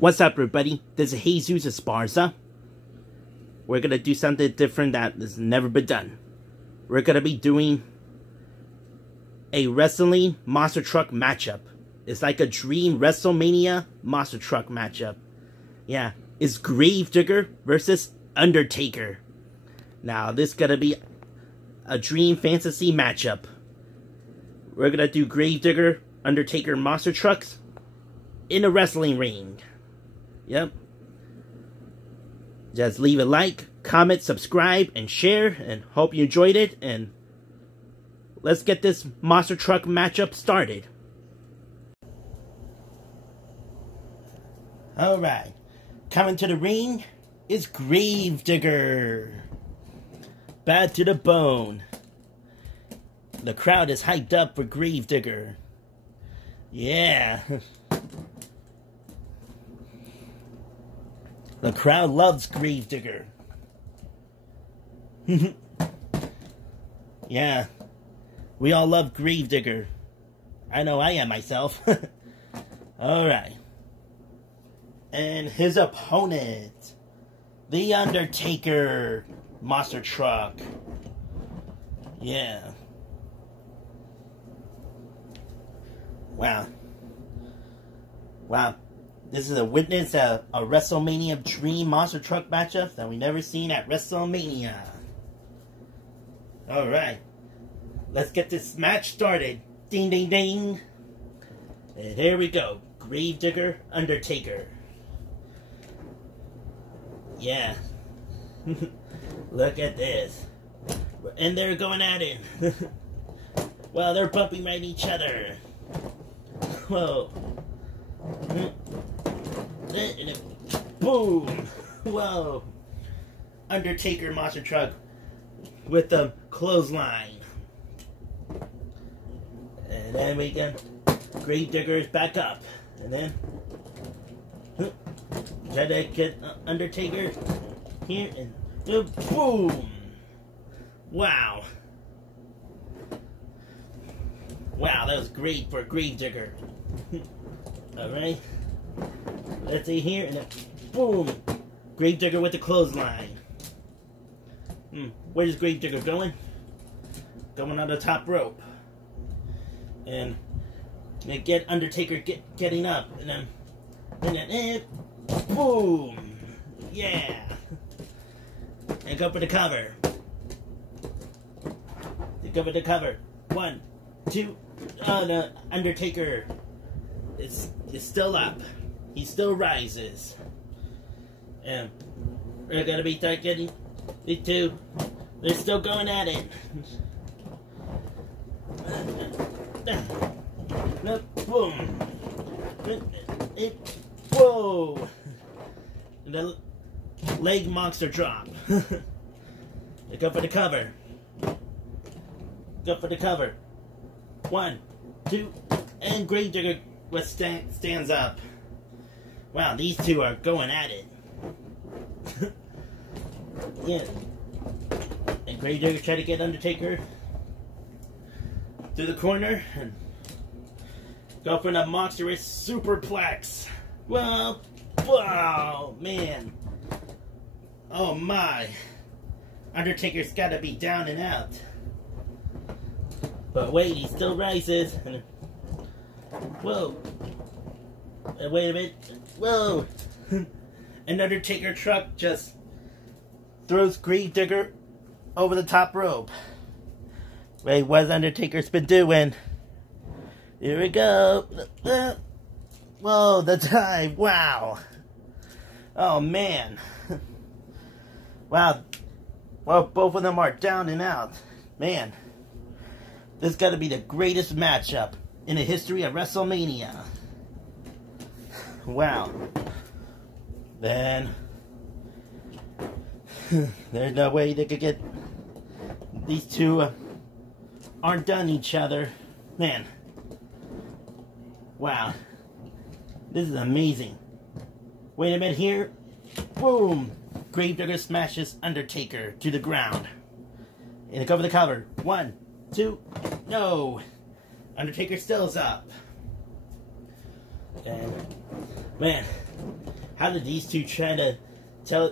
What's up, everybody? This is Jesus Esparza. We're gonna do something different that has never been done. We're gonna be doing a wrestling monster truck matchup. It's like a dream Wrestlemania monster truck matchup. Yeah, it's Gravedigger versus Undertaker. Now, this is gonna be a dream fantasy matchup. We're gonna do Gravedigger, Undertaker monster trucks in a wrestling ring. Yep. Just leave a like, comment, subscribe, and share, and hope you enjoyed it, and let's get this monster truck matchup started. Alright, coming to the ring is Gravedigger. Bad to the bone. The crowd is hyped up for Gravedigger. Yeah. The crowd loves Gravedigger. Yeah. We all love Gravedigger. I know I am myself. Alright. And his opponent, the Undertaker monster truck. Yeah. Wow. Wow. This is a witness of a WrestleMania dream monster truck matchup that we never seen at WrestleMania. Alright. Let's get this match started. Ding, ding, ding. And here we go. Gravedigger, Undertaker. Yeah. Look at this. And they're going at it. Well, they're bumping right each other. Whoa. Boom. Whoa. Undertaker monster truck with the clothesline. And then we get Gravedigger's back up. And then try to get Undertaker here and boom. Wow. Wow, that was great for Gravedigger. Alright. Let's see here, and then boom! Gravedigger with the clothesline. Where's Gravedigger going? Going on the top rope. And they get Undertaker getting up, and then boom! Yeah! And go for the cover. They go for the cover. 1, 2. Oh, the Undertaker is still up. He still rises. And we're gonna be getting these two. They're still going at it. Boom. Whoa. And the leg monster drop. They go for the cover. Go for the cover. 1, 2, and Gravedigger stands up. Wow, these two are going at it. Yeah. And Gravedigger try to get Undertaker through the corner and go for the monstrous superplex. Well, wow, man. Oh my. Undertaker's gotta be down and out. But wait, he still rises. Whoa. Wait a minute. Whoa. An Undertaker truck just throws Gravedigger over the top rope. Wait, what's Undertaker's been doing? Here we go. Whoa, the dive. Wow. Oh, man. Wow. Well, both of them are down and out. Man. This got to be the greatest matchup in the history of WrestleMania. Wow. Then there's no way they could get these two aren't done each other. Man. Wow. This is amazing. Wait a minute here. Boom. Gravedigger smashes Undertaker to the ground. And they go for the cover. 1, 2, no. Undertaker still is up. And, man, how did these two try to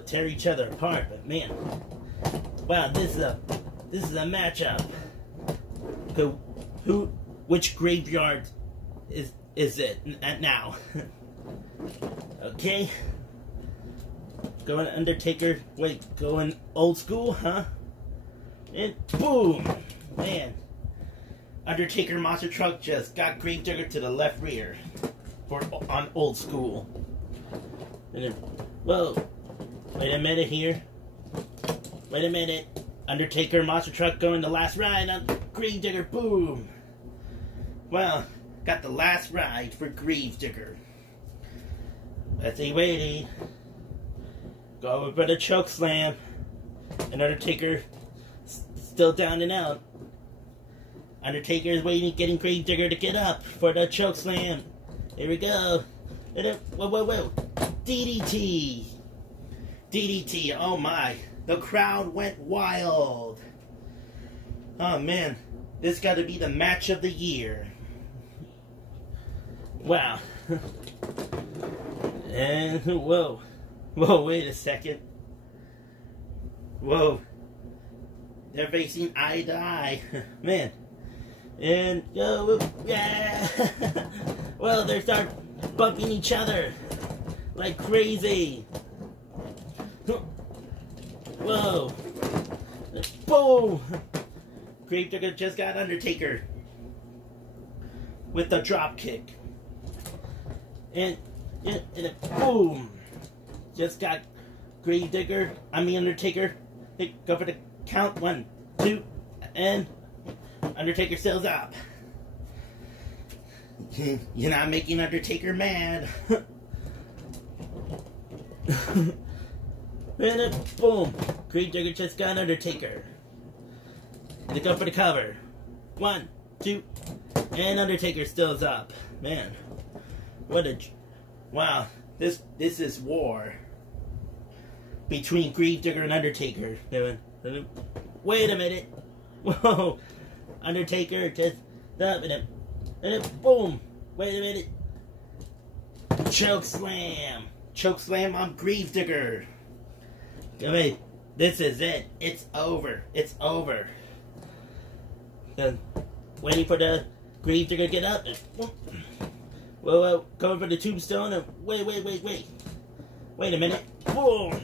tear each other apart? But man, wow, this is a matchup. Which graveyard is it now? Okay, going Undertaker. Wait, going old school, huh? And boom, man. Undertaker monster truck just got Gravedigger to the left rear on old school. And then, whoa, wait a minute here. Wait a minute. Undertaker monster truck going the last ride on Gravedigger. Boom. Well, got the last ride for Gravedigger. Let's see, waiting. Go over for the choke slam. And Undertaker still down and out. Undertaker is waiting, getting Gravedigger to get up for the choke slam. Here we go. Whoa. DDT. DDT. Oh my. The crowd went wild. Oh man. This got to be the match of the year. Wow. And whoa. Whoa, wait a second. Whoa. They're facing eye to eye. Man. And go, yeah. Well, they start bumping each other like crazy. Whoa. Boom. Gravedigger just got Undertaker with the drop kick. And boom. Just got Undertaker. Go for the count. 1, 2, and Undertaker still up. You're not making Undertaker mad. And then, boom. Gravedigger just got Undertaker. And they go for the cover. 1, 2, and Undertaker still up. Man, what a... Wow, this is war between Gravedigger and Undertaker. Wait a minute. Whoa. Undertaker just up and then boom. Wait a minute. Choke slam. Choke slam on Gravedigger. I mean, this is it. It's over. It's over. Waiting for the Gravedigger to get up. Whoa, going for the tombstone. And wait. Wait a minute. Boom.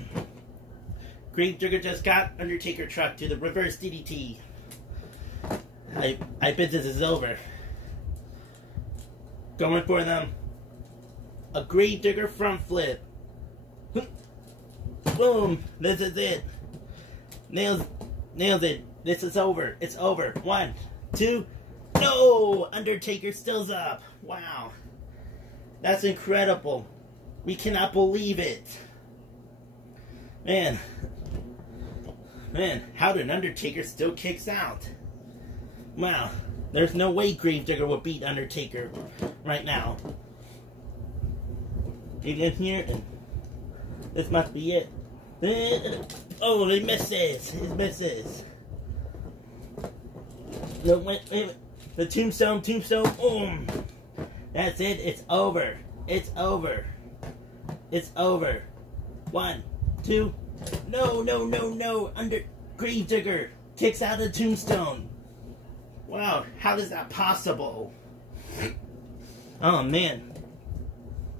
Gravedigger just got Undertaker truck to the reverse DDT. I bet this is over. Going for them. A Gravedigger front flip. Boom. This is it. Nails it. This is over. It's over. 1, 2. No! Undertaker still's up. Wow. That's incredible. We cannot believe it. Man, how did Undertaker still kicks out? Wow, there's no way Gravedigger will beat Undertaker right now. You get here, and this must be it. Oh, he misses. He misses. No, wait. The tombstone. Boom. That's it. It's over. It's over. 1, 2. No. Gravedigger kicks out the tombstone. Wow, how is that possible? Oh man.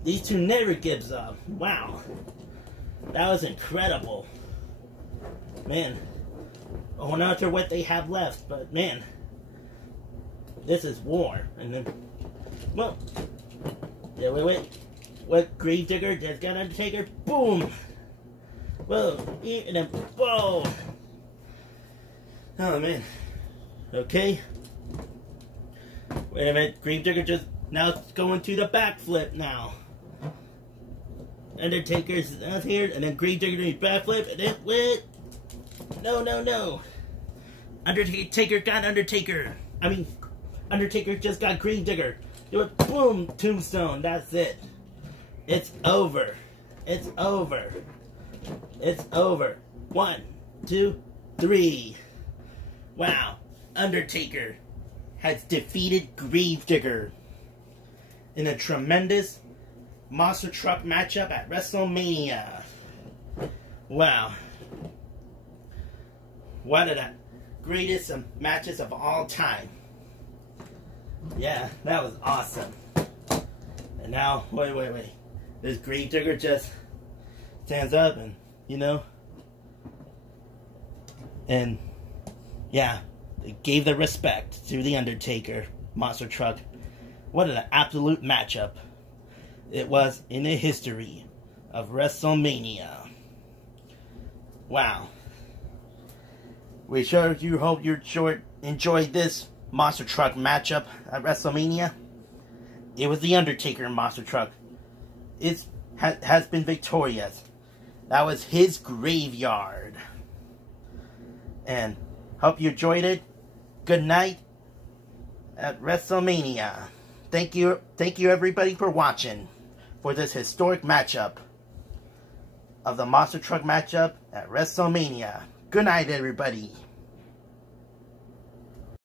These two never gives up. Wow. That was incredible. Man. I'm not sure what they have left, but man. This is war. And then, well. Yeah, wait. What? Gravedigger just got Undertaker. Boom. Whoa. And then, whoa. Oh man. Okay. Wait a minute. Gravedigger just now going to the backflip now. Undertaker's out here, and then Gravedigger doing backflip, and then wait. No. Undertaker got Undertaker. Undertaker just got Gravedigger. Do it. Boom. Tombstone. That's it. It's over. 1, 2, 3. Wow. Undertaker has defeated Gravedigger in a tremendous monster truck matchup at Wrestlemania. Wow. One of the greatest matches of all time. Yeah, that was awesome. And now, wait. This Gravedigger just stands up and, you know, and yeah, they gave the respect to the Undertaker monster truck. What an absolute matchup it was in the history of WrestleMania. Wow. We sure do hope you enjoyed this monster truck matchup at WrestleMania. It was the Undertaker monster truck. It has been victorious. That was his graveyard. And hope you enjoyed it. Good night at WrestleMania. Thank you everybody for watching for this historic matchup of the monster truck matchup at WrestleMania. Good night, everybody.